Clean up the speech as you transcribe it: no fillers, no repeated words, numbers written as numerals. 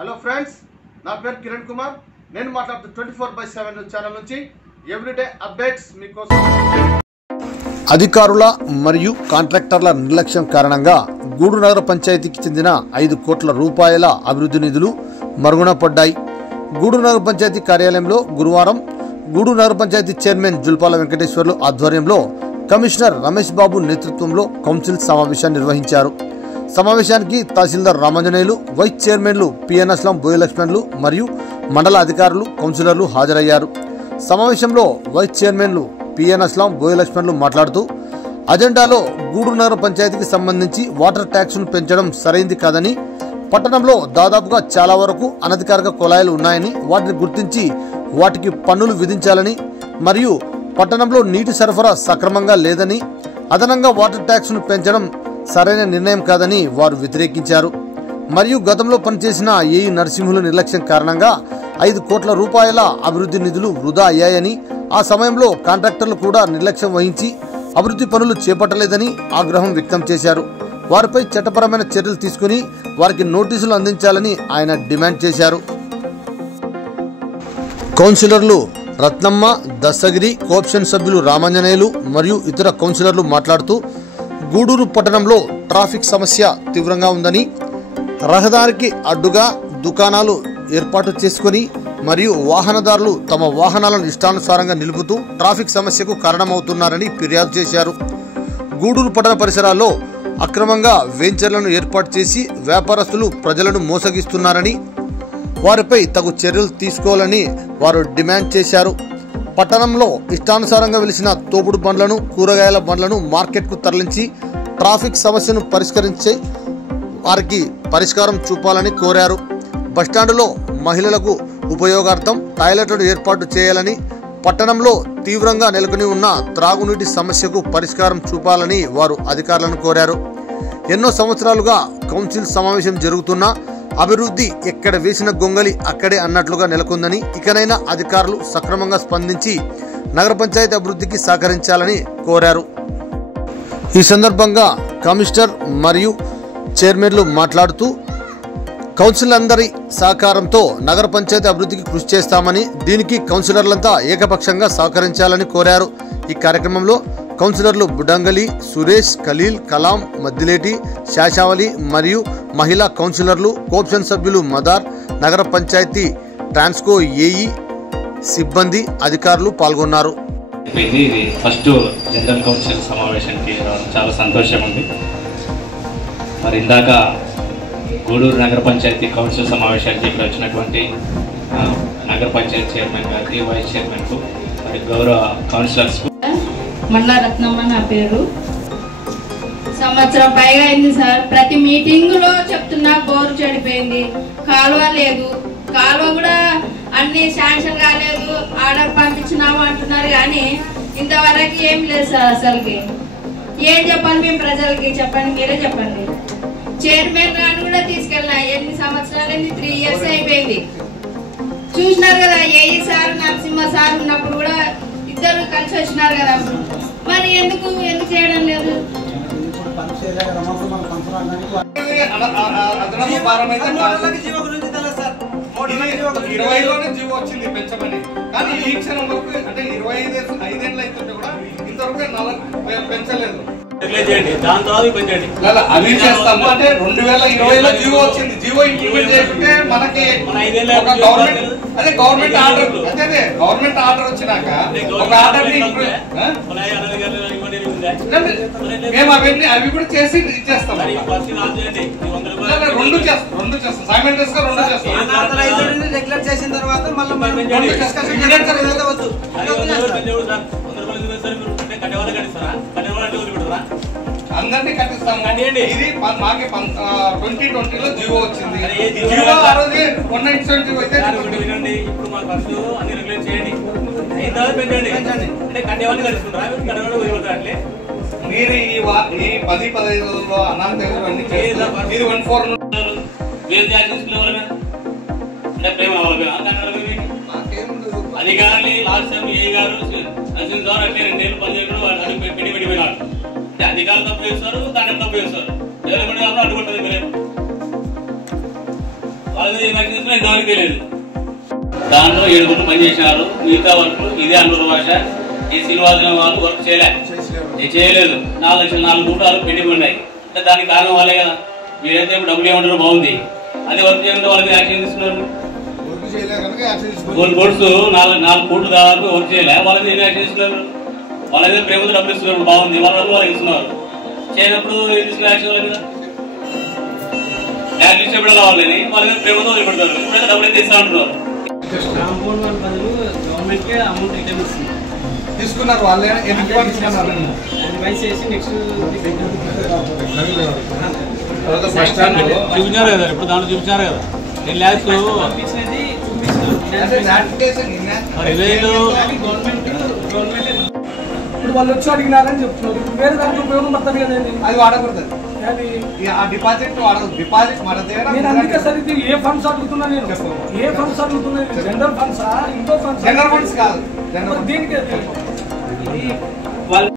Hello friends, నా పేరు కిరణ్ కుమార్. నేను మాట్లాడుతూ 24/7 ఛానల్ నుంచి ఎవ్రీడే అప్డేట్స్ మీకోసం. అధికారుల మరియు కాంట్రాక్టర్ల నిర్లక్ష్యం కారణంగా గూడూరు నగర పంచాయతీకి చెందిన 5 కోట్ల రూపాయల అభివృద్ధి నిధులు మరుగున పడ్డాయి. గూడూరు నగర పంచాయతీ కార్యాలయంలో గురువారం గూడూరు నగర పంచాయతీ చైర్మన్ జుల్పాల వెంకటేశ్వర్లు ఆధ్వర్యంలో కమిషనర్ రమేష్ బాబు నేతృత్వంలో కౌన్సిల్ సమావేశాన్ని నిర్వహించారు. సమావేశానికి తహసీల్దార్ రామాంజనేయులు, వైస్ చైర్మన్లు పిఎన్ అస్లాం, బోయ లక్ష్మణులు మరియు మండల అధికారులు, కౌన్సిలర్లు హాజరయ్యారు. సమావేశంలో వైస్ చైర్మన్లు పిఎన్ అస్లాం, బోయ లక్ష్మణులు మాట్లాడుతూ అజెండాలో గూడూరు నగర పంచాయతీకి సంబంధించి వాటర్ ట్యాక్స్ను పెంచడం సరైంది కాదని, పట్టణంలో దాదాపుగా చాలా వరకు అనధికారిక కుళాయిలు ఉన్నాయని, వాటిని గుర్తించి వాటికి పన్నులు విధించాలని మరియు పట్టణంలో నీటి సరఫరా సక్రమంగా లేదని, అదనంగా వాటర్ ట్యాక్స్ను పెంచడం సరైన నిర్ణయం కాదని వారు వ్యతిరేకించారు. మరియు గతంలో పనిచేసిన ఏఈ నరసింహుల నిర్లక్ష్యం కారణంగా 5 కోట్ల రూపాయల అభివృద్ధి నిధులు వృధా అయ్యాయని, ఆ సమయంలో కాంట్రాక్టర్లు కూడా నిర్లక్ష్యం వహించి అభివృద్ధి పనులు చేపట్టలేదని ఆగ్రహం వ్యక్తం చేశారు. వారిపై చట్టపరమైన చర్యలు తీసుకుని వారికి నోటీసులు అందించాలని ఆయన డిమాండ్ చేశారు. కౌన్సిలర్లు రత్నమ్మ, దస్తగిరి, కోఆప్షన్ సభ్యులు రామాంజనేయులు మరియు ఇతర కౌన్సిలర్లు మాట్లాడుతూ గూడూరు పట్టణంలో ట్రాఫిక్ సమస్య తీవ్రంగా ఉందని, రహదారికి అడ్డుగా దుకాణాలు ఏర్పాటు చేసుకుని మరియు వాహనదారులు తమ వాహనాలను ఇష్టానుసారంగా నిలుపుతూ ట్రాఫిక్ సమస్యకు కారణమవుతున్నారని ఫిర్యాదు చేశారు. గూడూరు పట్టణ పరిసరాల్లో అక్రమంగా వెంచర్లను ఏర్పాటు చేసి వ్యాపారస్తులు ప్రజలను మోసగిస్తున్నారని, వారిపై తగు చర్యలు తీసుకోవాలని వారు డిమాండ్ చేశారు. పట్టణంలో ఇష్టానుసారంగా వెలిసిన తోపుడు బండ్లను, కూరగాయల బండ్లను మార్కెట్కు తరలించి ట్రాఫిక్ సమస్యను పరిష్కరించే వారికి పరిష్కారం చూపాలని కోరారు. బస్టాండులో మహిళలకు ఉపయోగార్థం టాయిలెట్లను ఏర్పాటు చేయాలని, పట్టణంలో తీవ్రంగా నెలకొని ఉన్న త్రాగునీటి సమస్యకు పరిష్కారం చూపాలని వారు అధికారులను కోరారు. ఎన్నో సంవత్సరాలుగా కౌన్సిల్ సమావేశం జరుగుతున్నా అభివృద్ధి ఎక్కడ వేసిన గొంగలి అక్కడే అన్నట్లుగా నెలకొందని, ఇకనైనా అధికారులు సక్రమంగా స్పందించి నగర పంచాయతీ అభివృద్ధికి సహకరించాలని కోరారు. ఈ సందర్భంగా కమిషనర్ మరియు చైర్మన్లు మాట్లాడుతూ కౌన్సిల్ అందరి సహకారంతో నగర పంచాయతీ అభివృద్ధికి కృషి చేస్తామని, దీనికి కౌన్సిలర్లంతా ఏకపక్షంగా సహకరించాలని కోరారు. ఈ కార్యక్రమంలో కౌన్సిలర్లు బుడంగలి, సురేష్, ఖలీల్, కలాం, మద్దిలేటి, శాశావలి మరియు మహిళా కౌన్సిలర్లు, కోఆప్షన్ సభ్యులు మదార్, నగర పంచాయతీ ట్రాన్స్కో ఏఈ సిబ్బంది, అధికారులు పాల్గొన్నారు. ఇది ఫస్ట్ జనరల్ కౌన్సిల్ సమావేశానికి చాలా సంతోషం ఉంది. మరి ఇందాక గూడూరు నగర పంచాయతీ కౌన్సిల్ సమావేశానికి ఇక్కడ వచ్చినటువంటి నగర పంచాయతీ చైర్మన్ గారికి, వైస్ చైర్మన్కు, మరి గౌరవ కౌన్సిలర్స్కు. మన్నా రత్నమ్మ నా పేరు. సంవత్సరం పైగా అయింది సార్. ప్రతి మీటింగులో చెప్తున్నా బోరు చెడిపోయింది, కాలువ లేదు, కాలువ కూడా అన్ని శాంక్షన్ కాలేదు, ఆర్డర్ పంపించినాము అంటున్నారు కానీ ఇంతవరకు ఏం లేదు సార్. అసలుకి ఏం చెప్పాలి మేము ప్రజలకి? చెప్పండి, మీరే చెప్పండి. చైర్మన్ గారిని కూడా తీసుకెళ్ళినా ఎన్ని సంవత్సరాలు, 3 years అయిపోయింది. చూసినారు కదా, ఏఈ సార్, నరసింహ సార్ ఉన్నప్పుడు కూడా ఇద్దరు కలిసి వచ్చినారు కదా. మరి ఎందుకు చేయడం లేదు? జీవో వచ్చింది పెంచమని, కానీ ఈ క్షణం వరకు అంటే 25 ఏళ్ళు అవుతుంటే కూడా ఇంతవరకు పెంచలేదు. అవి చేస్తాము అంటే 2020లో జీవో వచ్చింది. జీవో ఇంప్లిమెంట్ చేసుకుంటే మనకి ఒక గవర్నమెంట్ ఆర్డర్ వచ్చినాక ఒక ఆర్డర్ మేము అవి కూడా చేసి ఇచ్చేస్తాం. రెండు చేస్తాం సైమల్టేనియస్ గా రెండు చేస్తాం. రెగ్యులర్ చేసిన తర్వాత అందరినీ కట్టిస్తాం. ఇది మాకి 2020లో జీవో వచ్చింది. జీవో ఆ రోజు 197 జీవో అయితే ఇప్పుడు మా ఫస్ట్ అన్ని రెగ్యులేట్ చేయండి, అంటే కట్టేవాళ్ళు కలుసుకుంటారా? కట్టేవాళ్ళు మీరు ఈ 10-15 రోజుల్లో అనాథ అన్ని ఇది 14 అంటే ప్రేమ అధికారులు లాస్ట్ టైం ఏ గారు నరసింహ సార్ అంటే 2 ఏళ్ళు పనిచేయడం వాళ్ళు పెట్టిపోయినారు. అంటే అధికారులు తప్పు చేస్తారు, దాన్ని తప్పు చేస్తారు. డెవలప్మెంట్ అడ్డుకుంటుంది. వాళ్ళ మీద ఏం యాక్షన్ తీసుకున్నా ఇంతవరకు తెలియదు. దాంట్లో 7 గుంటలు పనిచేసినారు. మిగతా వర్క్ ఇదే అనుభవ భాష ఈ శ్రీనివాసరావు వాళ్ళు వర్క్ చేయలేదు. 4 గుంటలు పెండింగ్ ఉన్నాయి. అంటే దానికి కారణం వాళ్ళే కదా. మీరైతే ఇప్పుడు డబ్బులు ఏమంటారో బాగుంది, అదే వర్క్ చేయకుండా వాళ్ళ మీద యాక్షన్ తీసుకున్నారు. గోల్డ్ కోర్స్ 4 కోట్లు దాదాపు వర్క్ చేయలే, వాళ్ళ మీద యాక్షన్ తీసుకున్నారు. వాళ్ళ మీద ప్రేమతో డబ్బులు ఇస్తున్నారు, బాగుంది, వాళ్ళ వరకు వాళ్ళకి ఇస్తున్నారు. చేయనప్పుడు ఏం తీసుకునే యాక్షన్ వాళ్ళ మీద బ్యాక్ లిస్ట్ ఎప్పుడు కావాలని వాళ్ళ మీద ప్రేమతో వదిలిపెడతారు. ఇప్పుడైతే డబ్బులు అయితే ఇస్తా ఉంటున్నారు. కాంపౌండ్ వాళ్ళ బదులు గవర్నమెంట్కే అమౌంట్ రిటర్న్ ఇస్తుంది. తీసుకున్నారు వాళ్ళే. ఎన్ని తీసుకున్నారు రివైజ్ చేసి నెక్స్ట్ చూపించారు కదా, ఇప్పుడు దాంట్లో చూపించారు కదా 10 lakhs పంపించినది చూపించారు. ఇప్పుడు వాళ్ళు వచ్చి అడిగినారని చెప్తున్నారు. వేరే దాంట్లో ఉపయోగం పడుతుంది కదండి, అది వాడకూడదు. ఆ డిపాజిట్ వాడదు. డిపాజిట్ మన దగ్గర నేను అందుకే సార్ ఇది ఏ ఫండ్స్ అడుగుతున్నా, నేను ఏ ఫండ్స్ అడుగుతున్నా, జనరల్ ఫండ్సా ఇంకో ఫండ్స్? జనరల్ ఫండ్స్ కాదు, దీనికి వాళ్ళు